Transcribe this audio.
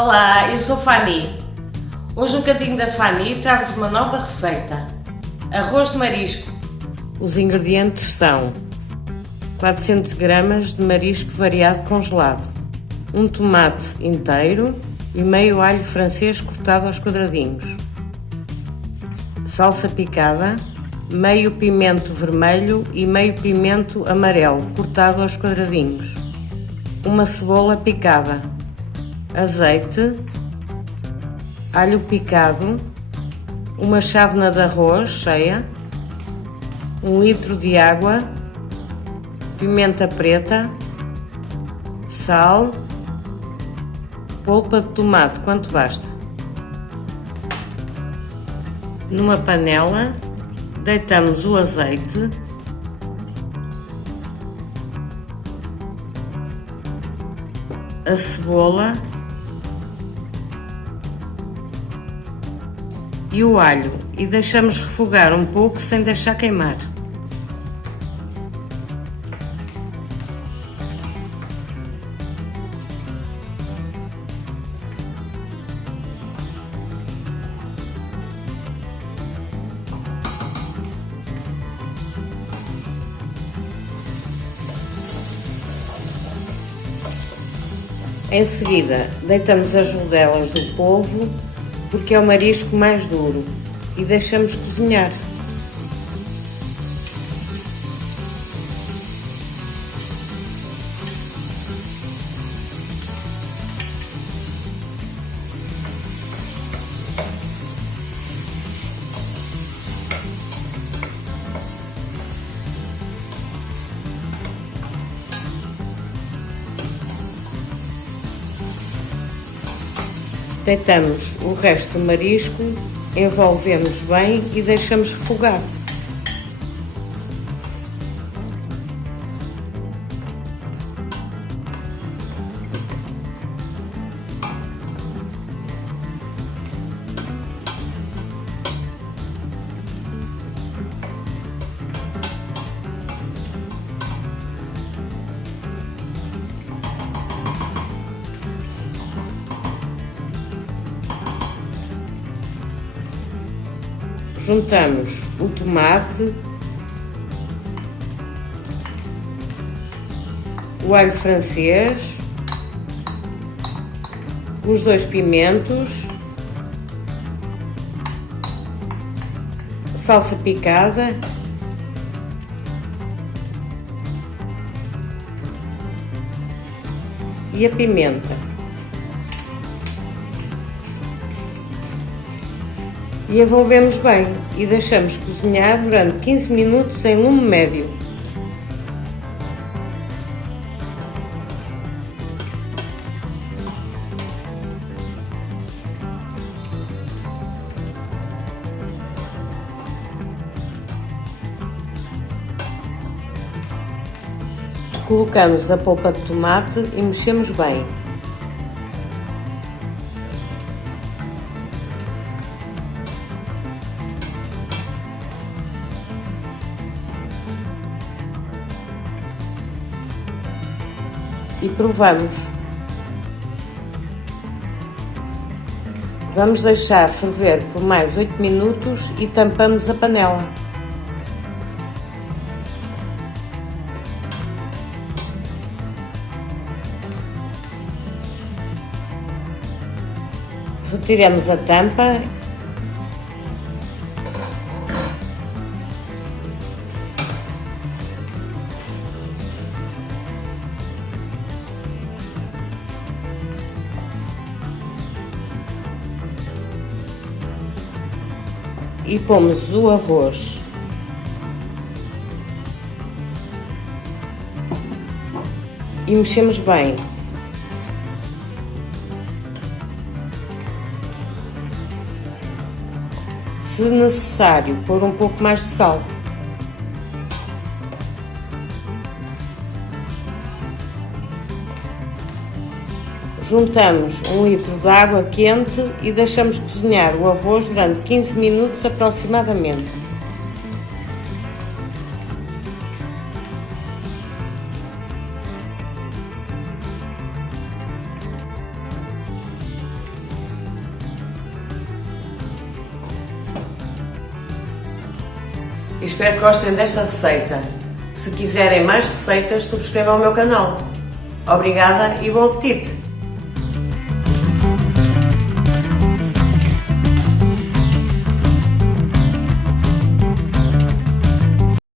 Olá, eu sou Fanny. Hoje no Cantinho da Fanny trago-vos uma nova receita. Arroz de marisco. Os ingredientes são 400 gramas de marisco variado congelado, um tomate inteiro e meio alho francês cortado aos quadradinhos, salsa picada, meio pimento vermelho e meio pimento amarelo cortado aos quadradinhos, uma cebola picada, azeite, alho picado, uma chávena de arroz cheia, 1 litro de água, pimenta preta, sal, polpa de tomate, quanto basta. Numa panela, deitamos o azeite, a cebola e o alho e deixamos refogar um pouco sem deixar queimar. Em seguida, deitamos as rodelas do polvo, porque é o marisco mais duro, e deixamos cozinhar. Deitamos o resto do marisco, envolvemos bem e deixamos refogar. Juntamos o tomate, o alho francês, os 2 pimentos, a salsa picada e a pimenta. E envolvemos bem e deixamos cozinhar durante 15 minutos em lume médio. Colocamos a polpa de tomate e mexemos bem. E provamos. Vamos deixar ferver por mais 8 minutos e tampamos a panela. Retiramos a tampa . E pomos o arroz. E mexemos bem. Se necessário, pôr um pouco mais de sal. Juntamos 1 litro de água quente e deixamos cozinhar o arroz durante 15 minutos aproximadamente. Espero que gostem desta receita. Se quiserem mais receitas, subscrevam o meu canal. Obrigada e bom apetite!